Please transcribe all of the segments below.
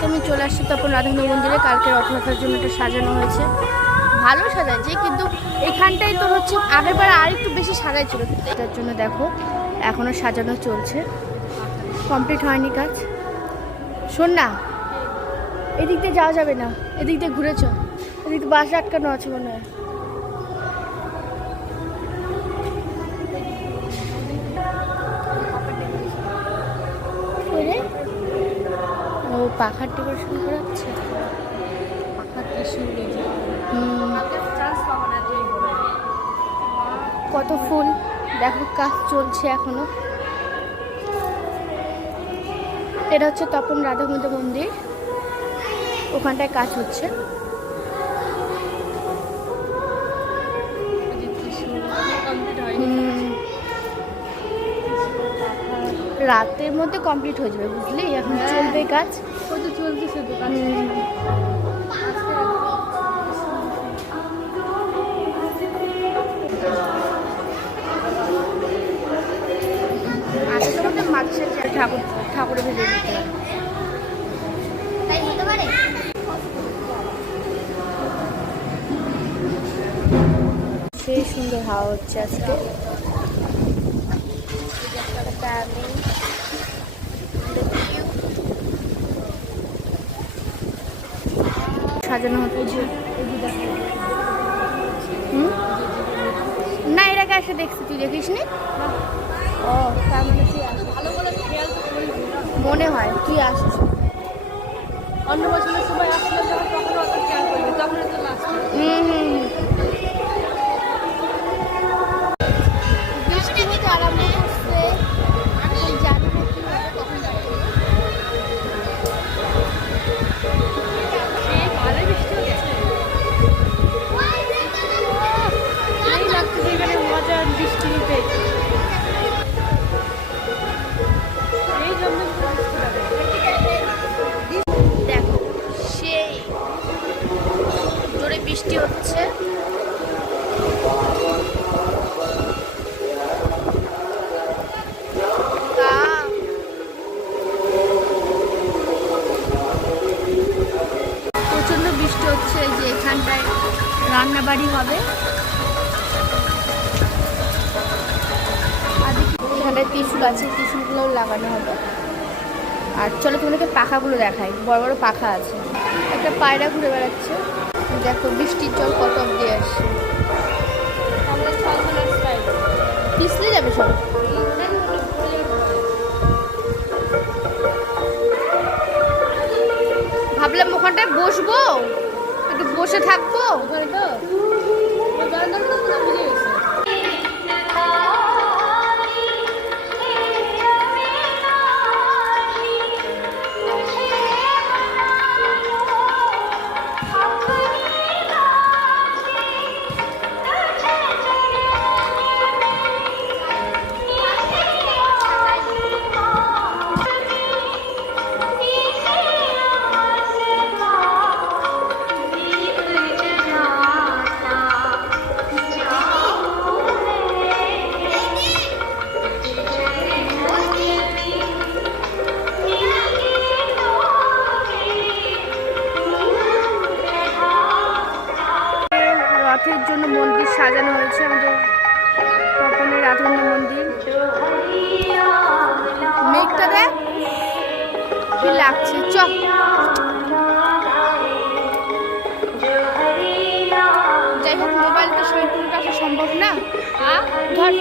আজকে আমি চলে আসছি তখন রাধাকৃষ্ণ মন্দিরে। কালকে রথযাত্রার জন্য একটু সাজানো হয়েছে। ভালো সাজাচ্ছে, কিন্তু এখানটাই তো হচ্ছে আগের বার আর একটু বেশি সাজাই ছিল। এটার জন্য দেখো এখনও সাজানো চলছে। কমপ্লিট হয়নি কাজ। শোন না এদিক দিয়ে যাওয়া যাবে না। এদিক দিয়ে ঘুরেছ। এদিক দিয়ে বাস আটকানো আছে মনে হয়। পাখার ডেকোরেশন করাচ্ছে? কত ফুল? দেখো কাজ চলছে এখনও। এটা হচ্ছে তপন রাধাকুঞ্জ মন্দির। ওখানটায় কাজ হচ্ছে। রাতের মধ্যে কমপ্লিট হয়ে যাবে, বুঝলি? এখন চলবে কাজ। মধ্যে মাঝে ঠাকুর ঠাকুরে ভেজে দিতে তাই হতে পারে সেই সুন্দর হাওয়া হচ্ছে আজকে। আমি সাজানো হচ্ছে? না এর আগে এসে দেখছি তুই দেখিস নি? ও তার মানে মনে হয়। তুই আসছিস অন্য বছরের সময় আসলে তখন অত খেয়াল করবে তখন হচ্ছে। প্রচণ্ড বৃষ্টি হচ্ছে যে এখানটায় রান্না বাড়ি হবে। এখানটায় ত্রিশুল আছে ত্রিশুলগুলোও লাগানো হবে। আর চলো তোমাদেরকে পাখাগুলো দেখাই, বড় বড় পাখা আছে। একটা পায়রা ঘুরে বেড়াচ্ছে। দেখো বৃষ্টির জল কত অব্দি আসছে। পিছলে যাবে সব ভাবলাম ওখানটায় বসবো, একটু বসে থাকব। ওখানে তো। মন্দির সাজানো হয়েছে আমাদের তপনের রাধারণী মন্দির। মেঘটা দেখ লাগছে চ যাই হোক সম্ভব না। ধর।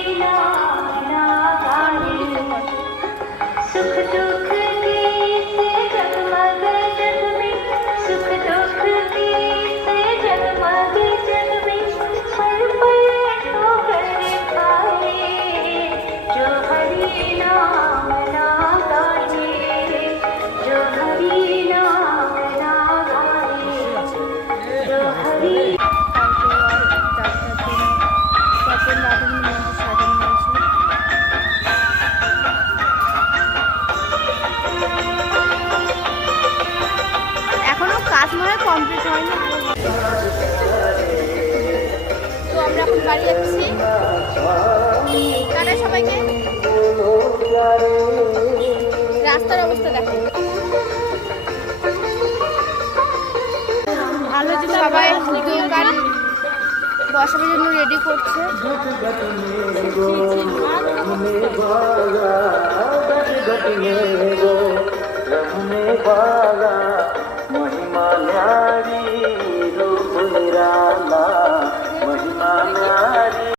বাড়ি যাচ্ছি টাটা রাস্তার অবস্থা সবাই বসার জন্য রেডি করছে। महिमा